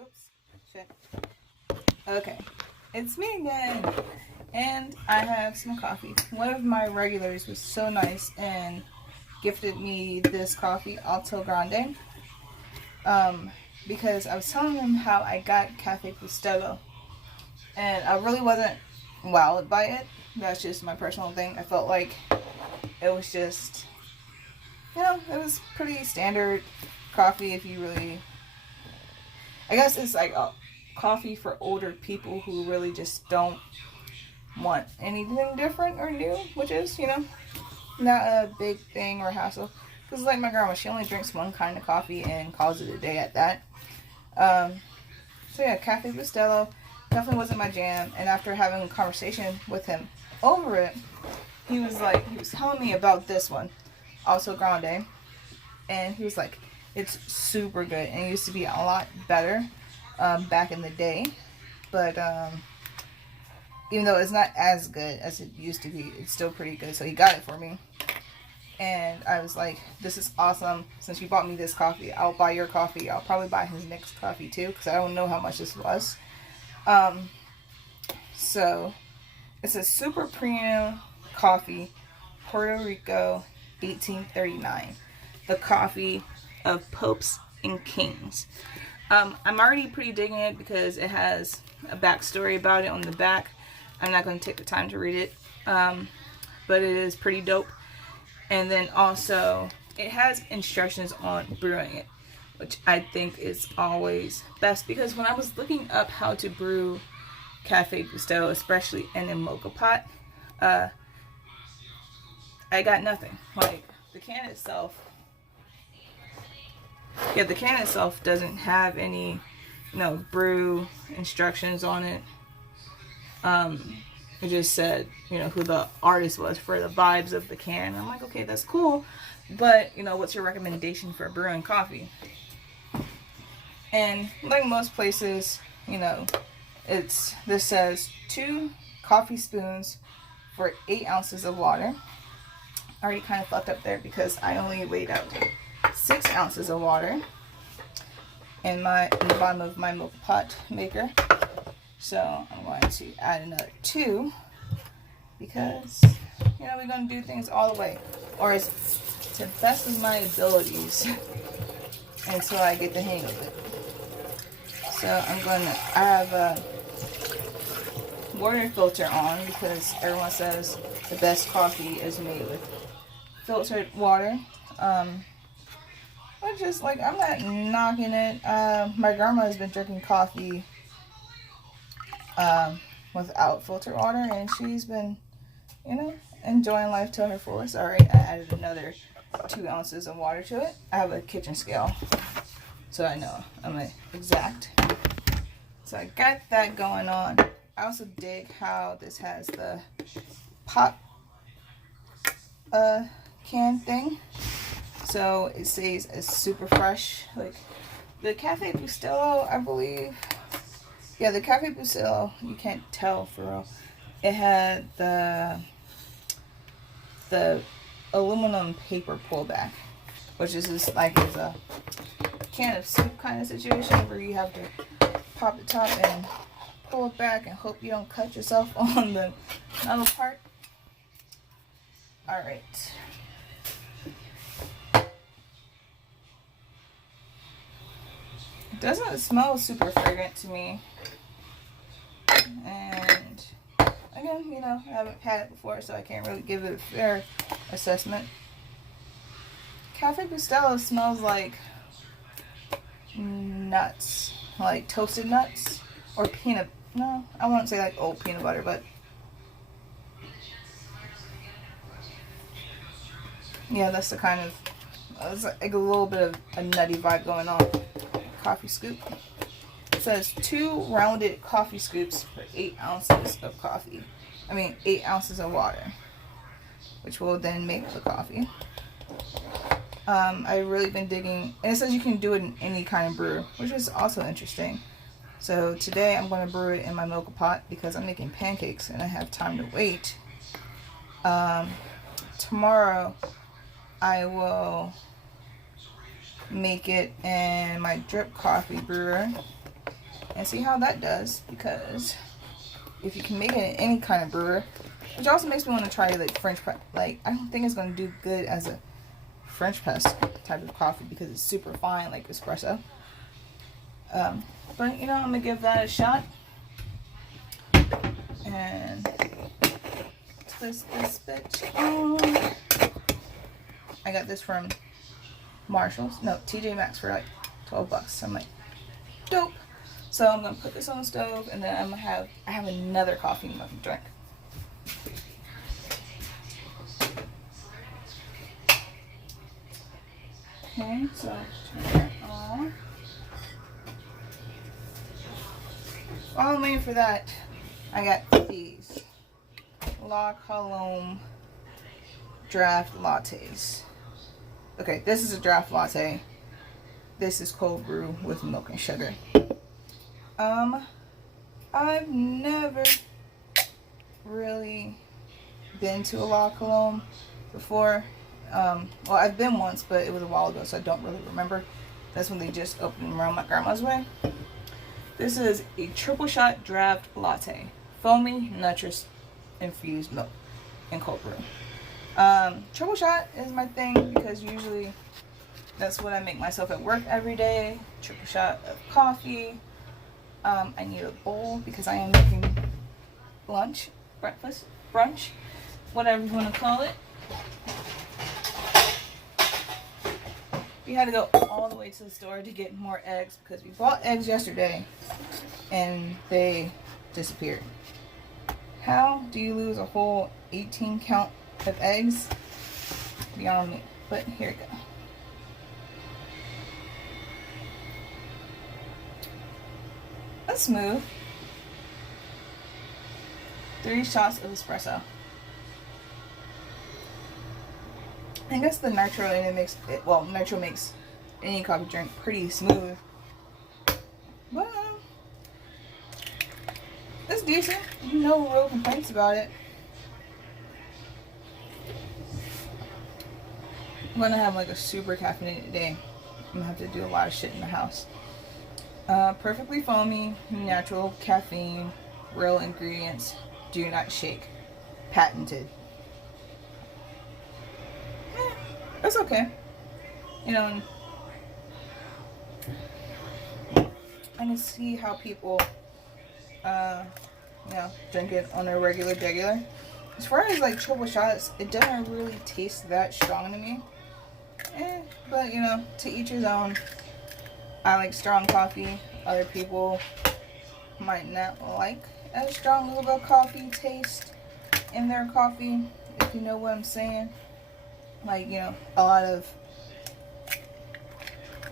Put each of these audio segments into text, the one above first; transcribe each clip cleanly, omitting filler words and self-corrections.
Oops. Shit. Okay. It's me again. And I have some coffee. One of my regulars was so nice and gifted me this coffee, Alto Grande. Because I was telling him how I got Cafe Bustelo. And I really wasn't wowed by it. That's just my personal thing. I felt like it was just, it was pretty standard coffee if you really... I guess it's like a coffee for older people who really just don't want anything different or new, which is, not a big thing or hassle. Because like my grandma, she only drinks one kind of coffee and calls it a day at that. So yeah, Cafe Bustelo definitely wasn't my jam. And after having a conversation with him over it, he was telling me about this one, Alto Grande. And he was like, it's super good. And it used to be a lot better back in the day. But even though it's not as good as it used to be, it's still pretty good. So he got it for me. And I was like, this is awesome. Since you bought me this coffee, I'll buy your coffee. I'll probably buy his next coffee too, because I don't know how much this was. So it's a super premium coffee, Puerto Rico, 1839. The coffee of popes and kings. I'm already pretty digging it because it has a backstory about it on the back. I'm not going to take the time to read it, but it is pretty dope. And then also, it has instructions on brewing it, which I think is always best, because when I was looking up how to brew Cafe Bustelo, especially in a mocha pot, I got nothing. Like, the can itself doesn't have any, brew instructions on it. It just said, who the artist was for the vibes of the can. I'm like, okay, that's cool. But, what's your recommendation for brewing coffee? And like most places, this says 2 coffee spoons for 8 ounces of water. I already kind of fucked up there because I only weighed out 6 ounces of water in the bottom of my mocha pot maker. So I'm going to add another 2 because, we're going to do things all the way. Or as to the best of my abilities until I get the hang of it. So I have a water filter on because everyone says the best coffee is made with filtered water. But just I'm not knocking it. My grandma has been drinking coffee without filtered water, and she's been, enjoying life to her fullest. Alright, I added another 2 ounces of water to it. I have a kitchen scale, so I know I'm exact. So I got that going on. I also dig how this has the pop can thing. So it says it's super fresh. Like the Cafe Bustelo, I believe. Yeah, the Cafe Bustelo, you can't tell for real. It had the aluminum paper pullback, which is just like is a can of soup kind of situation where you have to pop the top and pull it back and hope you don't cut yourself on the metal part. Alright. It doesn't smell super fragrant to me. And again, I haven't had it before, so I can't really give it a fair assessment. Cafe Bustelo smells like nuts, like toasted nuts or peanut. No, I won't say like old peanut butter, but yeah, that's the kind of, it's like a little bit of a nutty vibe going on. Coffee scoop. It says 2 rounded coffee scoops for 8 ounces of coffee. 8 ounces of water, which will then make the coffee. I've really been digging, and it says you can do it in any kind of brew, which is also interesting. So today I'm going to brew it in my mocha pot because I'm making pancakes and I have time to wait. Tomorrow I will make it in my drip coffee brewer and see how that does, because if you can make it in any kind of brewer, which also makes me want to try like French press. Like, I don't think it's going to do good as a French press type of coffee because it's super fine like espresso. But you know, I'm gonna give that a shot and twist this bitch on. I got this from Marshall's, no, TJ Maxx for like $12. So I'm like, dope. So I'm gonna put this on the stove, and then I have another coffee I'm gonna drink. Okay, so turn it on. While I'm waiting for that, I got these La Colombe draft lattes. Okay, this is a draft latte. This is cold brew with milk and sugar. I've never really been to a La Colombe before. Well, I've been once, but it was a while ago, so I don't really remember. That's when they just opened around my grandma's way. This is a triple shot draft latte. Foamy, nitrous infused milk and cold brew. Triple shot is my thing because usually that's what I make myself at work every day. Triple shot of coffee. I need a bowl because I am making lunch, breakfast, brunch, whatever you want to call it. We had to go all the way to the store to get more eggs because we bought eggs yesterday and they disappeared. How do you lose a whole 18 count of eggs? Beyond me. But here we go. That's smooth. 3 shots of espresso. I guess the nitro in it makes it, well, nitro makes any coffee drink pretty smooth. But it's decent. No real complaints about it. I'm gonna have like a super caffeinated day. I'm gonna have to do a lot of shit in the house. Perfectly foamy, natural caffeine, real ingredients, do not shake. Patented. That's okay. You know, I can see how people, you know, drink it on a regular. As far as like triple shots, it doesn't really taste that strong to me. But you know, to each his own. I like strong coffee. Other people might not like a strong little coffee taste in their coffee, if you know what I'm saying. Like, you know, a lot of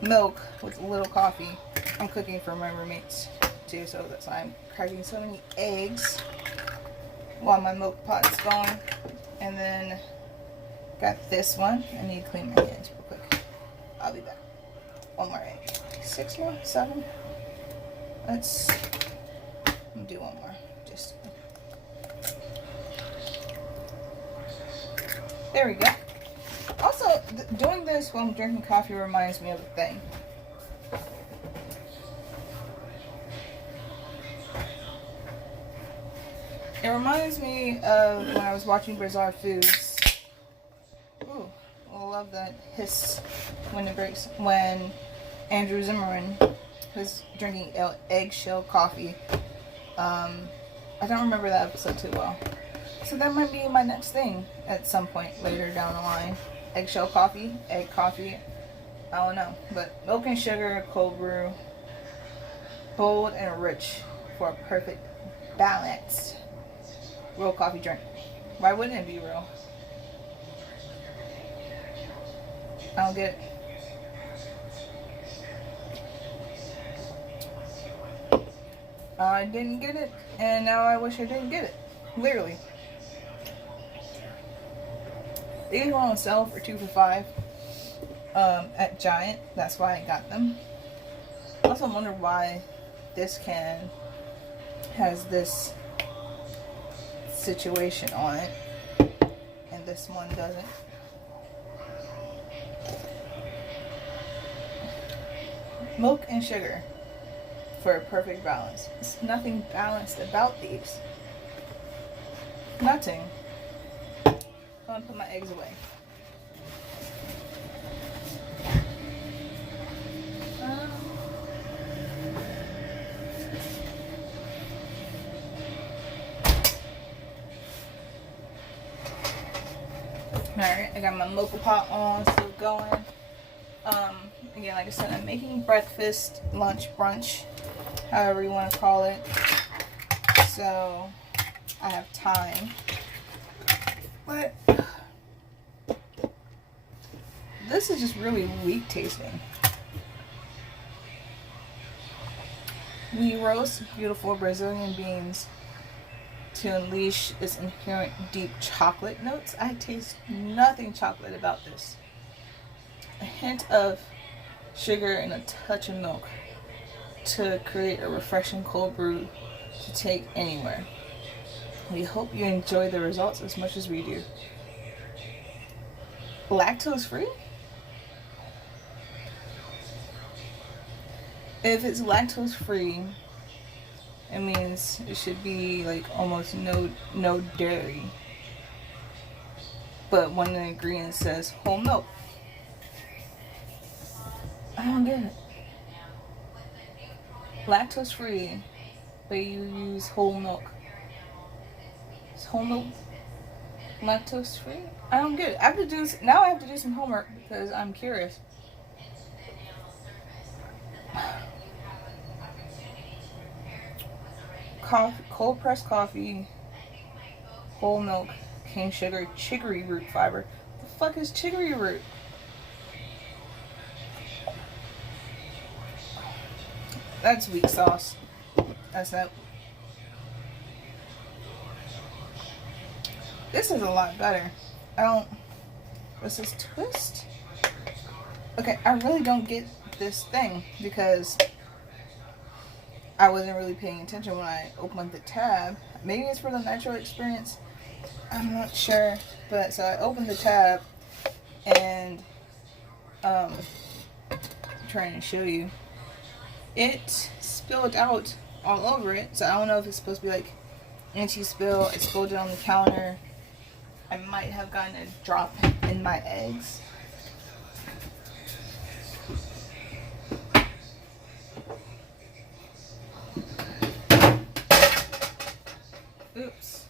milk with a little coffee. I'm cooking for my roommates too, so that's why I'm cracking so many eggs while my milk pot's going. And then got this one. I need to clean my hands real quick. I'll be back. One more egg. 6 more? 7? Let's do one more. Just there we go. Also, doing this while I'm drinking coffee reminds me of a thing. It reminds me of when I was watching Bizarre Foods. Ooh, I love that hiss when it breaks. When Andrew Zimmerman was drinking eggshell coffee. I don't remember that episode too well. So that might be my next thing at some point later down the line. Eggshell coffee, egg coffee, I don't know. But milk and sugar, cold brew, bold and rich for a perfect balanced real coffee drink. Why wouldn't it be real? I don't get it. I didn't get it, and now I wish I didn't get it. Literally. These were on sale for 2 for $5 at Giant. That's why I got them. I also wonder why this can has this situation on it and this one doesn't. Milk and sugar. for a perfect balance. There's nothing balanced about these. Nothing. I'm gonna put my eggs away. Alright, I got my mocha pot on, still going. Again, like I said, I'm making breakfast, lunch, brunch, however you want to call it. So, I have time. But, this is just really weak tasting. We roast beautiful Brazilian beans to unleash its inherent deep chocolate notes. I taste nothing chocolate about this. A hint of sugar and a touch of milk to create a refreshing cold brew to take anywhere. We hope you enjoy the results as much as we do. Lactose free? If it's lactose free, it means it should be like almost no dairy. But one of the ingredients says whole milk. I don't get it. Lactose free, but you use whole milk. Is whole milk lactose free? I don't get it. Now I have to do some homework because I'm curious. Cold pressed coffee, whole milk, cane sugar, chicory root fiber. What the fuck is chicory root? That's weak sauce. That's that. This is a lot better. What's this twist? Okay, I really don't get this thing because I wasn't really paying attention when I opened the tab. Maybe it's for the nitro experience. I'm not sure. But so I opened the tab and trying to show you. It spilled out all over it. So I don't know if it's supposed to be like anti-spill. It spilled it on the counter. I might have gotten a drop in my eggs. Oops.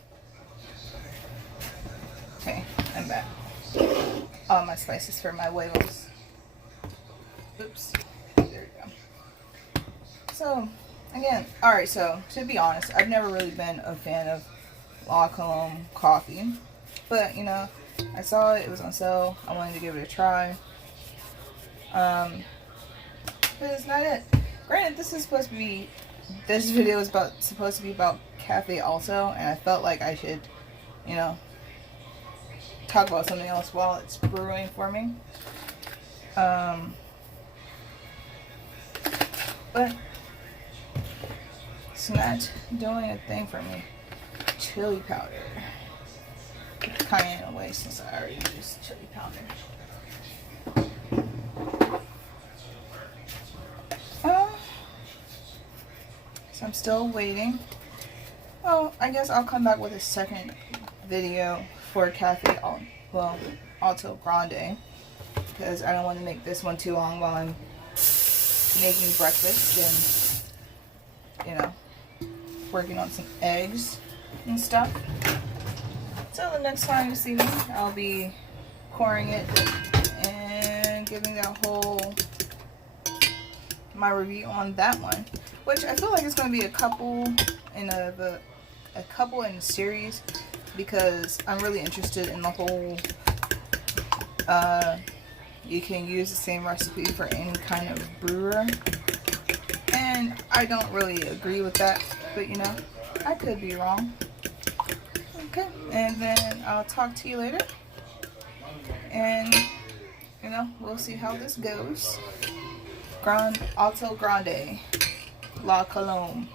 Okay, I'm back. All my spices for my huevos. Oops. There we go. So, again, alright, so to be honest, I've never really been a fan of La Colombe coffee. But, you know, I saw it was on sale. I wanted to give it a try. But it's not it. Granted, this video is supposed to be about cafe also, and I felt like I should, you know, talk about something else while it's brewing for me. But it's not doing a thing for me. Chili powder. Put the cayenne away since I already used chili powder. So I'm still waiting. Well, I guess I'll come back with a second video for Cafe Alto Grande because I don't want to make this one too long while I'm making breakfast and, you know, working on some eggs and stuff. So the next time you see me, I'll be pouring it and giving that whole my review on that one, which I feel like it's going to be a couple in a series because I'm really interested in the whole you can use the same recipe for any kind of brewer, and I don't really agree with that, but you know, I could be wrong. Okay, and then I'll talk to you later, and you know, we'll see how this goes. Alto Grande, La Colombe.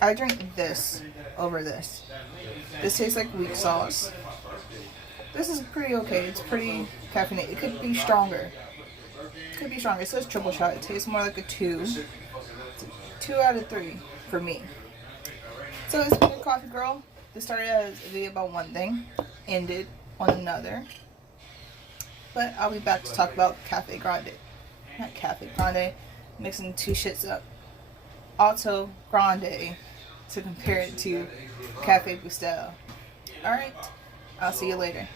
I drink this over this. This tastes like weak sauce. This is pretty okay. It's pretty caffeinated. It could be stronger. Could be stronger. It says triple shot. It tastes more like a 2. It's a 2 out of 3 for me. So it's been a coffee girl. This started as a video about one thing, ended on another. But I'll be back to talk about Cafe Grande. Not Cafe Grande, mixing two shits up. Alto Grande to compare it to Cafe Bustelo. Alright, I'll see you later.